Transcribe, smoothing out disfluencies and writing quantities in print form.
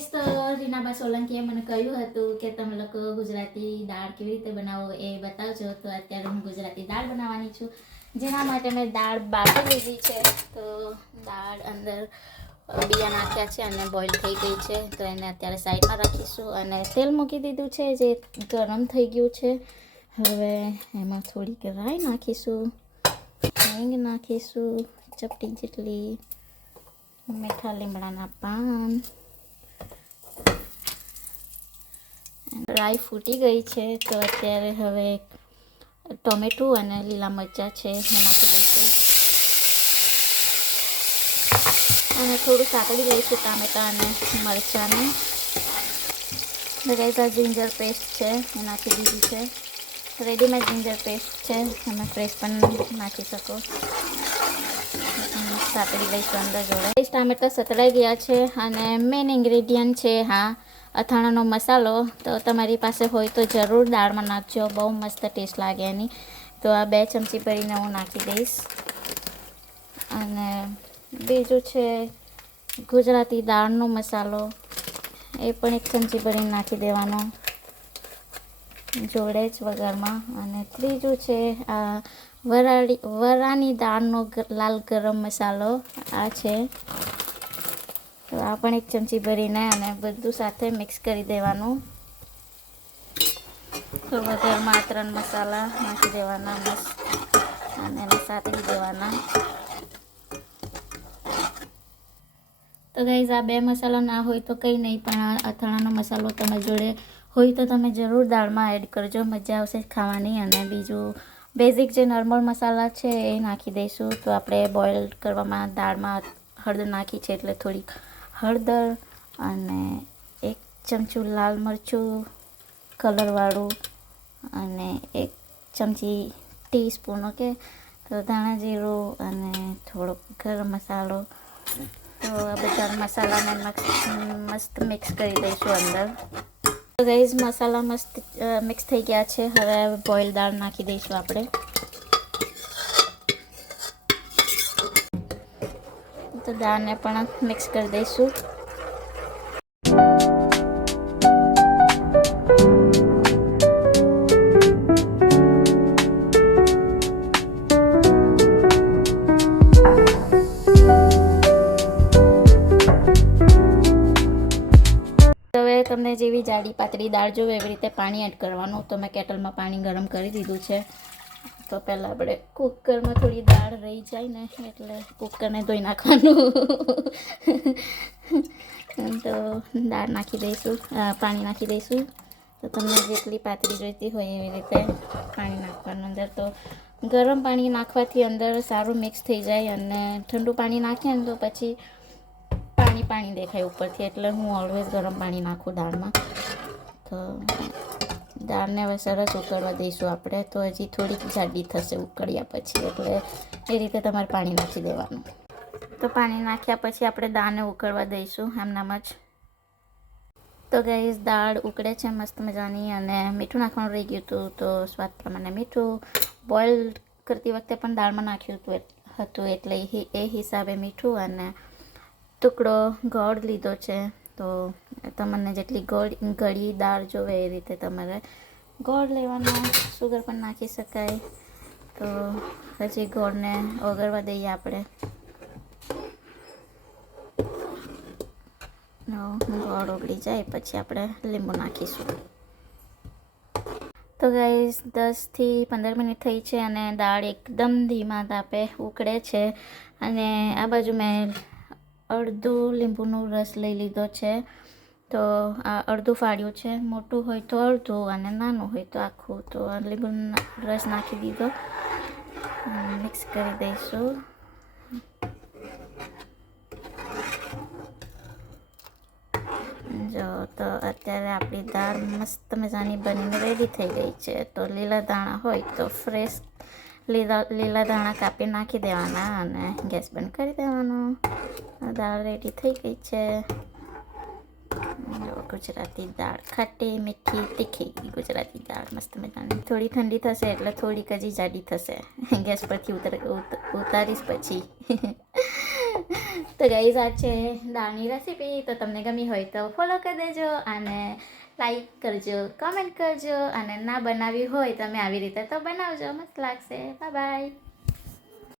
Guys, તો રીનાબા સોલંકીએ મને કહ્યું હતું કે તમે લોકો ગુજરાતી દાળ કેવી રીતે બનાવો એ બતાવજો. તો અત્યારે હું ગુજરાતી દાળ બનાવવાની છું, જેના માટે મેં દાળ બાફી લીધી છે. તો દાળ અંદર બિયા નાખ્યા છે અને બોઇલ થઈ ગઈ છે, તો એને અત્યારે સાઈડમાં રાખીશું. અને તેલ મૂકી દીધું છે, જે ગરમ થઈ ગયું છે. હવે એમાં થોડીક રાઈ નાખીશું, હિંગ નાખીશું ચપટી જેટલી, મીઠા લીમડાના પાન. રાઈ ફૂટી ગઈ છે, તો અત્યારે હવે ટોમેટું અને લીલા મરચાં છે એ નાખી દઈશું. અને થોડું સાંકળી લઈશું ટામેટા અને મરચાંને. ગાઈસ, આ જિંજર પેસ્ટ છે એ નાખી દીધી છે. રેડીમેડ જિંજર પેસ્ટ છે, તમે ફ્રેશ પણ નાખી શકો. સાંકળી લઈશું અંદર જોડે. ટામેટા સતળાઈ ગયા છે અને મેઇન ઇન્ગ્રેડિયન્ટ છે અથાણાનો મસાલો. તો તમારી પાસે હોય તો જરૂર દાળમાં નાખજો, બહુ મસ્ત ટેસ્ટ લાગે એની. તો આ 2 ચમચી ભરીને હું નાખી દઈશ. અને બીજું છે ગુજરાતી દાળનો મસાલો, એ પણ 1 ચમચી ભરીને નાખી દેવાનો જોડે જ વઘારમાં. અને ત્રીજું છે આ વરાની દાળનો લાલ ગરમ મસાલો, આ છે. તો આ પણ 1 ચમચી ભરીને અને બધું સાથે મિક્સ કરી દેવાનું. તો વઘારમાં 3 મસાલા નાખી દેવાના મસ્ત અને એને સાતળી દેવાના. તો ગાઈઝ, આ 2 મસાલા ના હોય તો કંઈ નહીં, પણ આ અથાણાનો મસાલો તમારી જોડે હોય તો તમે જરૂર દાળમાં એડ કરજો, મજા આવશે ખાવાની. અને બીજું બેઝિક જે નોર્મલ મસાલા છે એ નાખી દઈશું. તો આપણે બોઇલ કરવામાં દાળમાં હળદર નાખી છે, એટલે થોડીક હળદર અને 1 ચમચું લાલ મરચું કલરવાળું અને 1 ચમચી ટીસ્પૂન ઓકે, તો ધાણા જીરું અને થોડોક ગરમ મસાલો. તો આ બધા મસાલાને મસ્ત મિક્સ કરી દઈશું અંદર. તો ગાઈઝ, મસાલા મસ્ત મિક્સ થઈ ગયા છે. હવે બોઇલ દાળ નાખી દઈશું આપણે. તો દાળને પણ મિક્સ કરી દઈશું. તમને જેવી જાડી પાતળી દાળ જોવે એવી રીતે પાણી એડ કરવાનું. તો મેં કેટલમાં પાણી ગરમ કરી દીધું છે. તો પહેલાં આપણે કુકરમાં થોડી દાળ રહી જાય ને એટલે કુકરને ધોઈ નાખવાનું. તો દાળ નાખી દઈશું, પાણી નાખી દઈશું. તો તમને જેટલી પાતળી જોઈતી હોય એવી રીતે પાણી નાખવાનું અંદર. તો ગરમ પાણી નાખવાથી અંદર સારું મિક્સ થઈ જાય, અને ઠંડુ પાણી નાખીએ ને તો પછી પાણી દેખાય ઉપરથી, એટલે હું ઓલવેઝ ગરમ પાણી નાખું દાળમાં. તો દાળને હવે સરસ ઉકળવા દઈશું આપણે. તો હજી થોડીક જાડી થશે ઉકળ્યા પછી, એટલે એ રીતે તમારે પાણી નાખી દેવાનું. તો પાણી નાખ્યા પછી આપણે દાળને ઉકળવા દઈશું એમનામ જ. તો ગાઈઝ, દાળ ઉકળે છે મસ્ત મજાની, અને મીઠું નાખવાનું રહી ગયું હતું. તો સ્વાદ પ્રમાણે મીઠું, બોઇલ કરતી વખતે પણ દાળમાં નાખ્યું હતું એટલે એ હિસાબે મીઠું. અને ટુકડો ગોળ લીધો છે. તો તમને જેટલી ગળી દાળ જોવે એ રીતે તમારે ગોળ લેવાનો, સુગર પણ નાખી શકાય. તો હજી ગોળને ઓગળવા દઈએ આપણે. ગોળ ઓગળી જાય પછી આપણે લીંબુ નાખીશું. તો ગાઈઝ, 10 થી 15 મિનિટ થઈ છે અને દાળ એકદમ ધીમા તાપે ઉકળે છે. અને આ બાજુ મેં અડધું લીંબુનો રસ લઈ લીધો છે. તો આ અડધું ફાડ્યું છે, મોટું હોય તો અડધું અને નાનું હોય તો આખું. તો આ લીંબુનો રસ નાખી દીધો, મિક્સ કરી દઈશું. જો, તો અત્યારે આપણી દાળ મસ્ત મજાની બનીને રેડી થઈ ગઈ છે. તો લીલા ધાણા હોય તો ફ્રેશ લીલા ધાણા કાપી નાખી દેવાના અને ગેસ બંધ કરી દેવાનો. દાળ રેડી થઈ ગઈ છે. ગુજરાતી દાળ, ખાટી મીઠી તીખી ગુજરાતી દાળ મસ્ત મજાની. થોડી ઠંડી થશે એટલે થોડીક હજી જાડી થશે. ગેસ પરથી ઉતારીશ પછી. તો ગાઈઝ આ છે દાળની રેસીપી. તો તમને ગમી હોય તો ફોલો કરી દેજો અને લાઈક કરજો, કમેન્ટ કરજો અને ના બનાવી હોય તમે આવી રીતે તો બનાવજો, મસ્ત લાગશે. Bye bye.